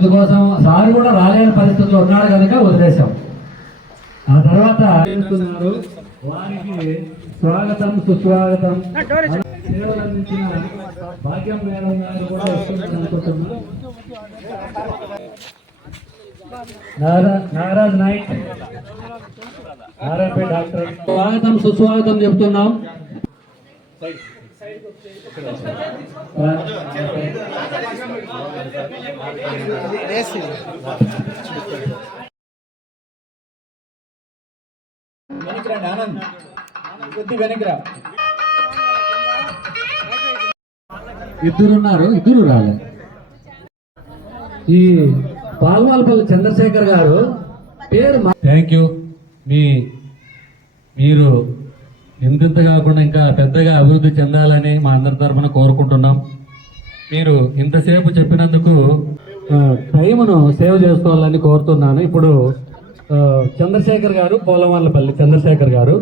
అందుకోసం సార్ కూడా రాలేని పరిస్థితుల్లో ఉన్నాడు కనుక వదిలేశాం. ఆ తర్వాత వారికి స్వాగతం సుస్వాగతం. సేవలు అందించిన భాగ్యం మేడం గారు కూడా వస్తుందని అనుకుంటున్నాను. నారా- నారాజ్ నాయక్. నారాయణపేట డాక్టర్. స్వాగతం సుస్వాగతం చెప్తున్నాం. వెనకరండి ఆనంద్ కొద్ది ఇద్దరున్నారు ఇద్దరు రాలే. ఈ పాల్వాల్పల్లి చంద్రశేఖర్ గారు పేరు థ్యాంక్ యూ మీ మీరు ఇంతింత కాకుండా ఇంకా పెద్దగా అభివృద్ధి చెందాలని మా అందరి తరఫున కోరుకుంటున్నాం. మీరు ఇంతసేపు చెప్పినందుకు టైమును సేవ్ చేసుకోవాలని కోరుతున్నాను. ఇప్పుడు చంద్రశేఖర్ గారు పోలవాళ్ళపల్లి చంద్రశేఖర్ గారు.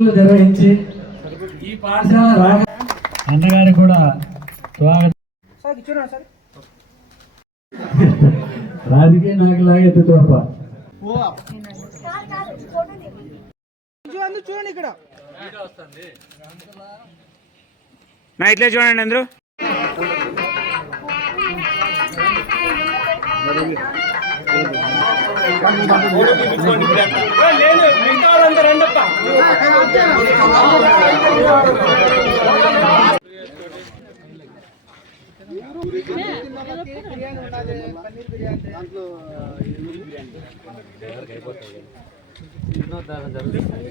నిర్వహించి ఈ పాఠశాల రాగా అన్నగారికి కూడా స్వాగతం. రాజకీయ నాయకులాగా ఎత్తుకోప. చూడండి ఇక్కడ చూడండి అందరూ. దాంట్లో బిర్యానీ వినోదాలు జరుగుతుంది.